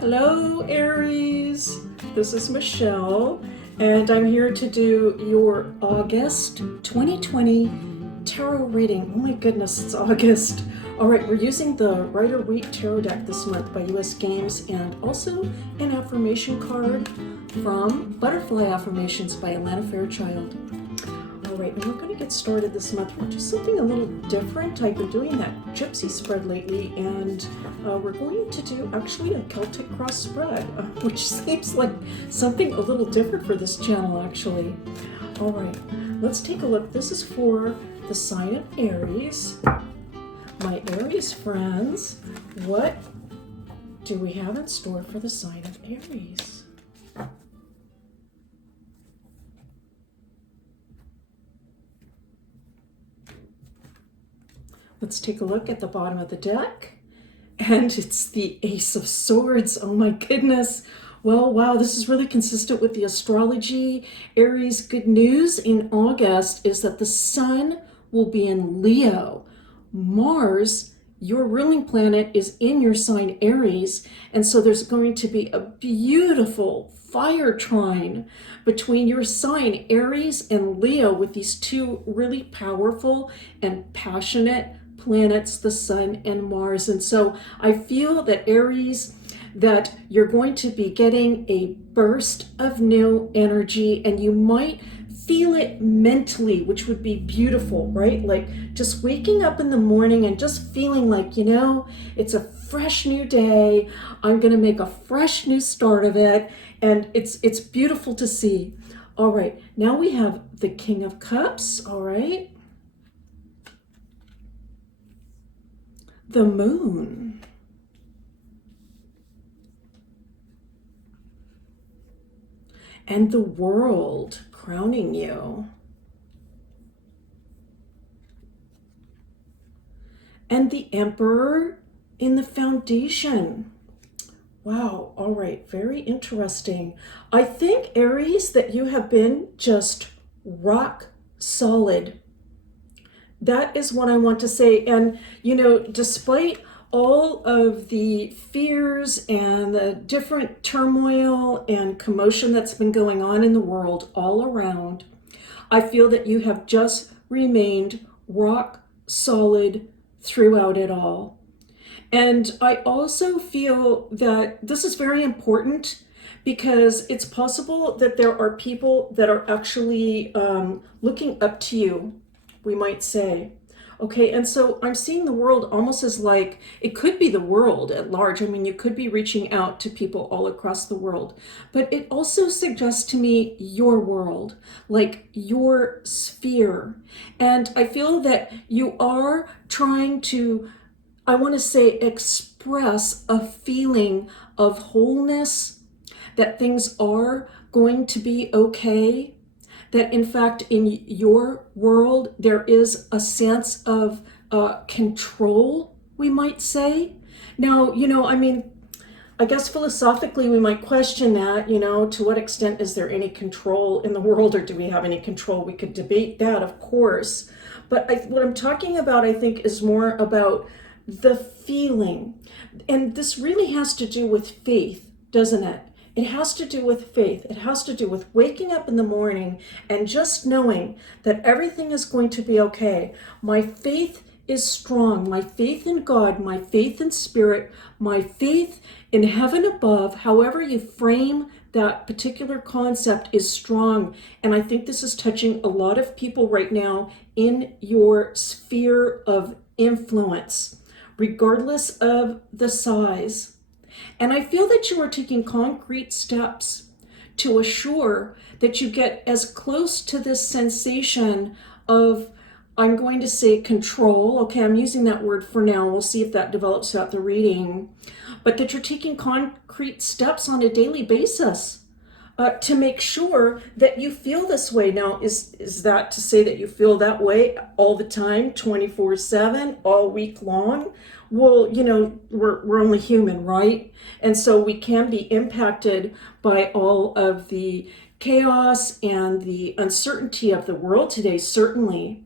Hello, Aries. This is Michelle, and I'm here to do your August 2020 tarot reading. Oh my goodness, it's August. All right, we're using the Rider-Waite Tarot deck this month by US Games and also an affirmation card from Butterfly Affirmations by Alana Fairchild. All right, and we're going to get started this month with just something a little different. I've been doing that gypsy spread lately, and we're going to do actually a Celtic cross spread, which seems like something a little different for this channel, actually. All right, let's take a look. This is for the sign of Aries. My Aries friends, what do we have in store for the sign of Aries? Let's take a look at the bottom of the deck. And it's the Ace of Swords. Oh my goodness. Well, wow, this is really consistent with the astrology. Aries, good news in August is that the sun will be in Leo. Mars, your ruling planet, is in your sign Aries. And so there's going to be a beautiful fire trine between your sign Aries and Leo with these two really powerful and passionate planets, the sun and Mars. And so I feel that Aries, that you're going to be getting a burst of new energy, and you might feel it mentally, which would be beautiful, right? Like just waking up in the morning and just feeling like, you know, it's a fresh new day. I'm going to make a fresh new start of it. And it's beautiful to see. All right, now we have the King of Cups, all right? The Moon. And the World crowning you. And the Emperor in the Foundation. Wow, all right, very interesting. I think, Aries, that you have been just rock solid. That is what I want to say. And, you know, despite all of the fears and the different turmoil and commotion that's been going on in the world all around, I feel that you have just remained rock solid throughout it all. And I also feel that this is very important because it's possible that there are people that are actually looking up to you, we might say. Okay, and so I'm seeing the world almost as like, it could be the world at large. I mean, you could be reaching out to people all across the world, but it also suggests to me your world, like your sphere. And I feel that you are trying to, I want to say, express a feeling of wholeness, that things are going to be okay, that in fact in your world there is a sense of control, we might say. Now, you know, I mean, I guess philosophically we might question that, you know, to what extent is there any control in the world, or do we have any control? We could debate that, of course. But what I'm talking about, I think, is more about the feeling. And this really has to do with faith, doesn't it? It has to do with faith. It has to do with waking up in the morning and just knowing that everything is going to be okay. My faith is strong. My faith in God, my faith in spirit, my faith in heaven above, however you frame that particular concept, is strong. And I think this is touching a lot of people right now in your sphere of influence, regardless of the size. And I feel that you are taking concrete steps to assure that you get as close to this sensation of, I'm going to say, control. Okay, I'm using that word for now. We'll see if that develops throughout the reading. But that you're taking concrete steps on a daily basis to make sure that you feel this way. Now, is that to say that you feel that way all the time, 24/7, all week long? Well, you know, we're only human, right? And so we can be impacted by all of the chaos and the uncertainty of the world today, certainly.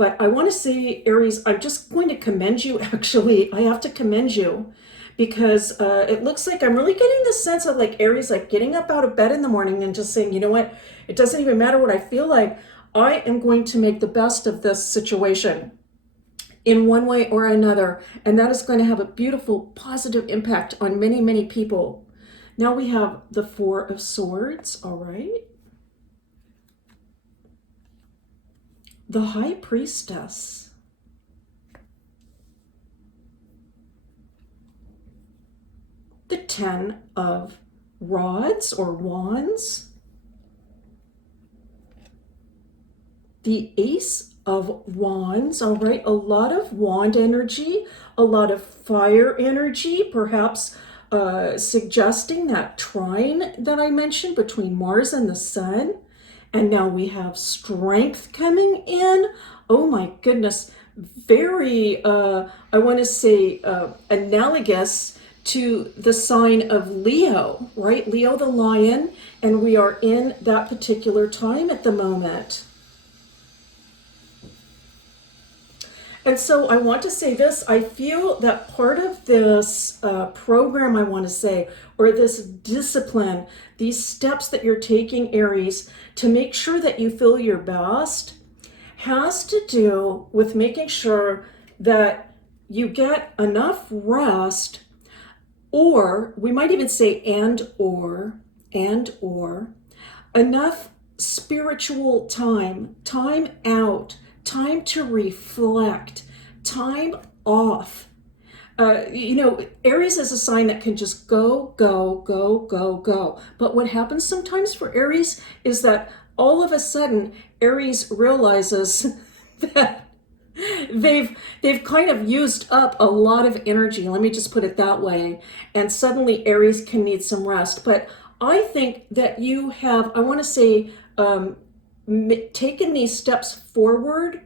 But I want to say, Aries, I'm just going to commend you. Actually, I have to commend you, because it looks like I'm really getting the sense of like Aries, like getting up out of bed in the morning and just saying, you know what, it doesn't even matter what I feel like. I am going to make the best of this situation in one way or another. And that is going to have a beautiful, positive impact on many, many people. Now we have the Four of Swords, all right? The High Priestess. The Ten of Rods or Wands. The Ace of Wands, all right? A lot of wand energy, a lot of fire energy, perhaps suggesting that trine that I mentioned between Mars and the Sun. And now we have strength coming in. Oh my goodness. Very, I want to say, analogous to the sign of Leo, right? Leo the lion. And we are in that particular time at the moment. And so I want to say this, I feel that part of this program, I want to say, or this discipline, these steps that you're taking, Aries, to make sure that you feel your best, has to do with making sure that you get enough rest, or we might even say or, enough spiritual time out, time to reflect, time off. Aries is a sign that can just go, go, go, go, go. But what happens sometimes for Aries is that all of a sudden, Aries realizes that they've kind of used up a lot of energy. Let me just put it that way. And suddenly Aries can need some rest. But I think that you have, I want to say, taken these steps forward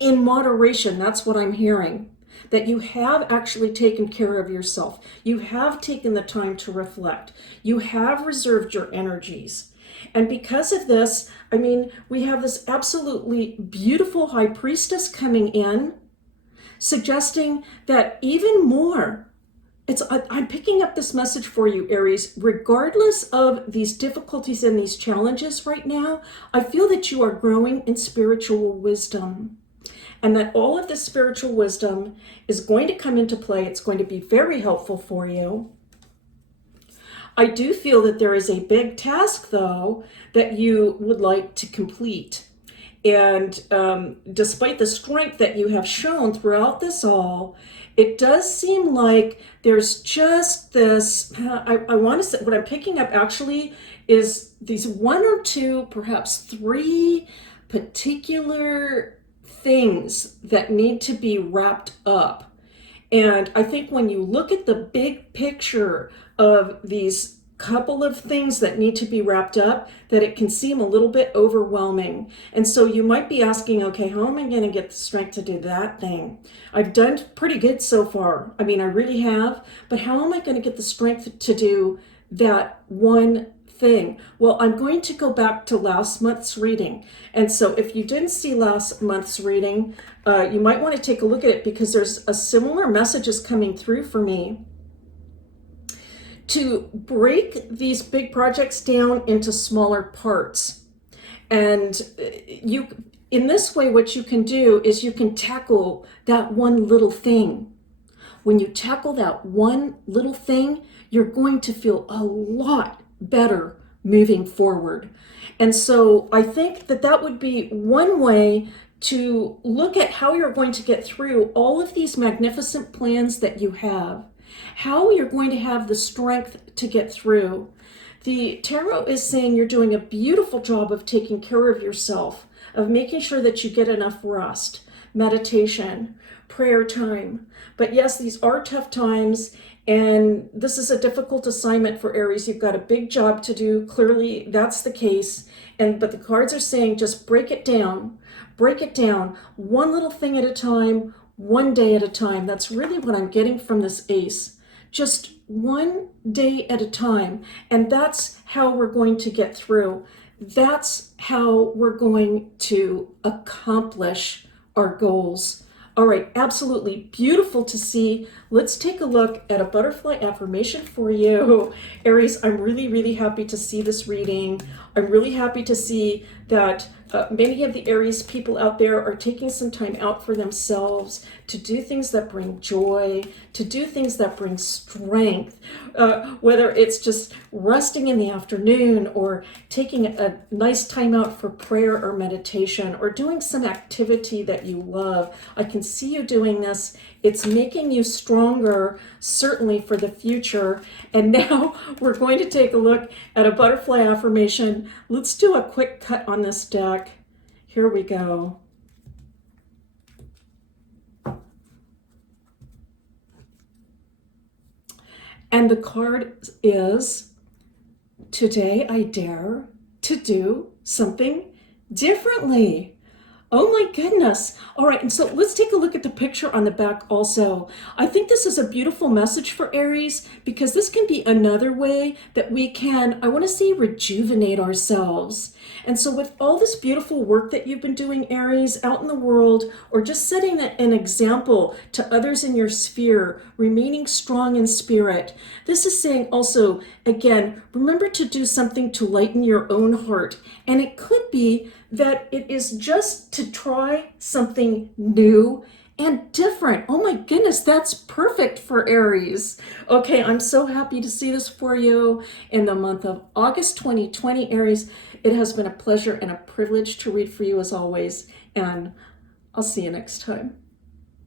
in moderation. That's what I'm hearing. That you have actually taken care of yourself. You have taken the time to reflect. You have reserved your energies. And because of this, I mean, we have this absolutely beautiful High Priestess coming in, suggesting that even more, I'm picking up this message for you, Aries. Regardless of these difficulties and these challenges right now, I feel that you are growing in spiritual wisdom. And that all of this spiritual wisdom is going to come into play. It's going to be very helpful for you. I do feel that there is a big task, though, that you would like to complete. And despite the strength that you have shown throughout this all, it does seem like there's just this, I want to say, what I'm picking up actually is these one or two, perhaps three particular things that need to be wrapped up. And I think when you look at the big picture of these couple of things that need to be wrapped up, that it can seem a little bit overwhelming. And so you might be asking, okay, how am I going to get the strength to do that thing? I've done pretty good so far. I mean, I really have. But how am I going to get the strength to do that one thing? Well, I'm going to go back to last month's reading. And so if you didn't see last month's reading, you might want to take a look at it, because there's a similar messages coming through for me to break these big projects down into smaller parts. And in this way, what you can do is you can tackle that one little thing. When you tackle that one little thing, you're going to feel a lot better moving forward. And so I think that that would be one way to look at how you're going to get through all of these magnificent plans that you have, how you're going to have the strength to get through. The tarot is saying you're doing a beautiful job of taking care of yourself, of making sure that you get enough rest, meditation, prayer time. But yes, these are tough times, and this is a difficult assignment for Aries. You've got a big job to do. Clearly, that's the case. But the cards are saying just break it down, one little thing at a time, one day at a time. That's really what I'm getting from this ace. Just one day at a time. And that's how we're going to get through. That's how we're going to accomplish our goals. All right, absolutely beautiful to see. Let's take a look at a butterfly affirmation for you. Aries, I'm really, really happy to see this reading. I'm really happy to see that many of the Aries people out there are taking some time out for themselves to do things that bring joy, to do things that bring strength, whether it's just resting in the afternoon or taking a nice time out for prayer or meditation or doing some activity that you love. I can see you doing this. It's making you stronger, certainly for the future. And now we're going to take a look at a butterfly affirmation. Let's do a quick cut on this deck. Here we go. And the card is, today I dare to do something differently. Oh my goodness. All right, and so let's take a look at the picture on the back also. I think this is a beautiful message for Aries because this can be another way that we can, I want to say, rejuvenate ourselves. And so with all this beautiful work that you've been doing, Aries, out in the world, or just setting an example to others in your sphere, remaining strong in spirit, this is saying also, again, remember to do something to lighten your own heart. And it could be that it is just to try something new and different. Oh my goodness, that's perfect for Aries. Okay, I'm so happy to see this for you in the month of August 2020, Aries. It has been a pleasure and a privilege to read for you as always, and I'll see you next time.